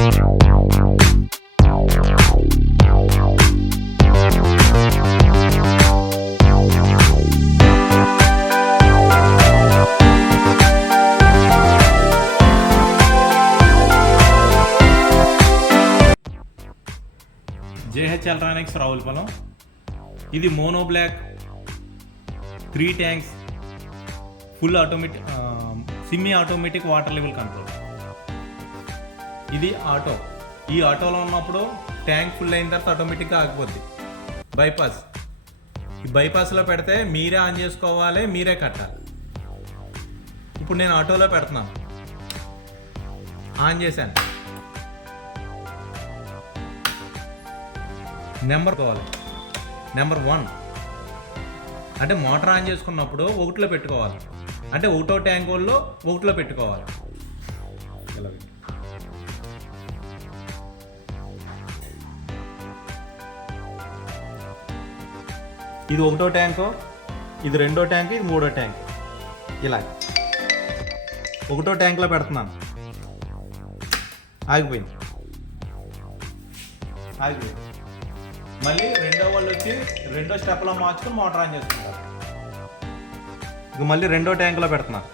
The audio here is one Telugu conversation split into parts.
JH Electronics Ravulapalem. ఇది mono block 3 tanks full automatic semi automatic water level control. ఇది ఆటో. ఈ ఆటోలో ఉన్నప్పుడు ట్యాంక్ ఫుల్ అయిన తర్వాత ఆటోమేటిక్గా ఆగిపోద్ది. బైపాస్. ఈ బైపాస్లో పెడితే మీరే ఆన్ చేసుకోవాలి, మీరే కట్టాలి. ఇప్పుడు నేను ఆటోలో పెడుతున్నాను, ఆన్ చేశాను. నెంబర్ కావాలి. నెంబర్ 1 అంటే మోటార్ ఆన్ చేసుకున్నప్పుడు ఒకటిలో పెట్టుకోవాలి. అంటే ఒకటో ట్యాంక్ వాళ్ళు ఒకటిలో పెట్టుకోవాలి. ఇది ఒకటో ట్యాంకు, ఇది రెండో ట్యాంక్, ఇది మూడో ట్యాంక్. ఇలా ఒకటో ట్యాంక్లో పెడుతున్నాను, ఆగిపోయింది. మళ్ళీ రెండో వాళ్ళు వచ్చి రెండో స్టెప్లో మార్చుకుని మోటార్ ఆన్ చేసుకుంటారు. ఇక మళ్ళీ రెండో ట్యాంకులో పెడుతున్నాను,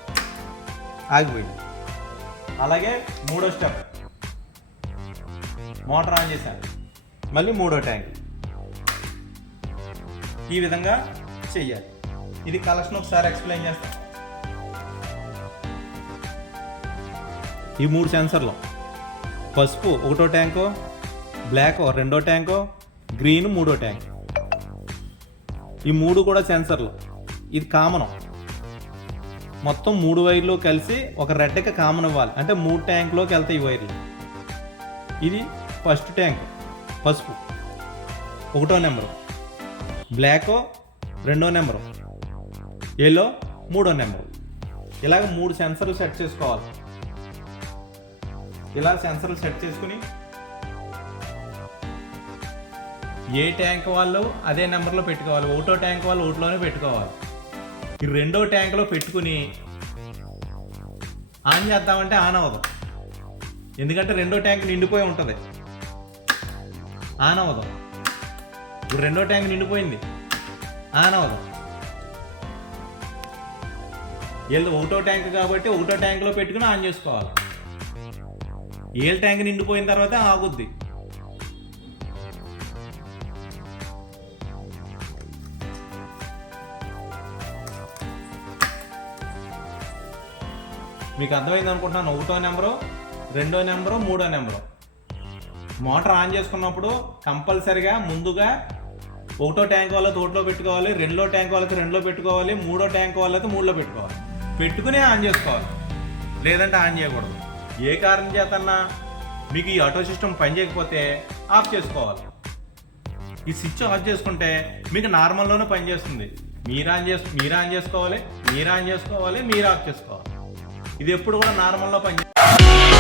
ఆగిపోయింది. అలాగే మూడో స్టెప్ మోటార్ ఆన్ చేశాను, మళ్ళీ మూడో ట్యాంక్. ఈ విధంగా చెయ్యాలి. ఇది కలెక్షన్ ఒకసారి ఎక్స్ప్లెయిన్ చేస్తాను. ఈ 3 సెన్సర్లు, పసుపు ఒకటో ట్యాంకు, బ్లాక్ రెండో ట్యాంకు, గ్రీన్ మూడో ట్యాంక్. ఈ 3 కూడా సెన్సర్లు. ఇది కామన్. మొత్తం 3 వైర్లు కలిసి ఒక రెడ్కి కామన్ ఇవ్వాలి. అంటే 3 ట్యాంక్లోకి వెళ్తాయి ఈ వైర్లు. ఇది ఫస్ట్ ట్యాంక్ పసుపు ఒకటో నెంబరు, బ్లాక్ రెండో నెంబరు, ఎల్లో మూడో నెంబరు. ఇలాగ 3 సెన్సర్లు సెట్ చేసుకోవాలి. ఇలా సెన్సర్లు సెట్ చేసుకుని ఏ ట్యాంక్ వాళ్ళు అదే నెంబర్లో పెట్టుకోవాలి. ఒకటో ట్యాంక్ వాళ్ళు ఒకటిలోనే పెట్టుకోవాలి. ఈ రెండో ట్యాంక్లో పెట్టుకుని ఆన్ చేద్దామంటే ఆన్ అవ్వదు. ఎందుకంటే రెండో ట్యాంక్ నిండిపోయి ఉంటుంది, ఆన్ అవ్వదు. ఇప్పుడు రెండో ట్యాంక్ నిండిపోయింది, ఆన్ అవ్వదు. వీళ్ళు ఒకటో ట్యాంక్ కాబట్టి ఒకటో ట్యాంక్లో పెట్టుకుని ఆన్ చేసుకోవాలి. ఏళ్ళ ట్యాంక్ నిండిపోయిన తర్వాత ఆగుద్ది. మీకు అర్థమైంది అనుకుంటున్నాను. ఒకటో నెంబరు, రెండో నెంబరు, మూడో నెంబరు. మోటార్ ఆన్ చేసుకున్నప్పుడు కంపల్సరిగా ముందుగా ఒకటో ట్యాంక్ వాళ్ళతో ఒకటిలో పెట్టుకోవాలి, రెండో ట్యాంక్ వాళ్ళకి రెండులో పెట్టుకోవాలి, మూడో ట్యాంక్ వాళ్ళతో మూడులో పెట్టుకోవాలి. పెట్టుకుని ఆన్ చేసుకోవాలి, లేదంటే ఆన్ చేయకూడదు. ఏ కారణం చేతన్నా మీకు ఈ ఆటో సిస్టమ్ పని చేయకపోతే ఆఫ్ చేసుకోవాలి. ఈ స్విచ్ ఆఫ్ చేసుకుంటే మీకు నార్మల్లోనే పనిచేస్తుంది. మీరు ఆన్ చేసుకోవాలి, మీరు ఆఫ్ చేసుకోవాలి. ఇది ఎప్పుడు కూడా నార్మల్లో పనిచేస్తుంది.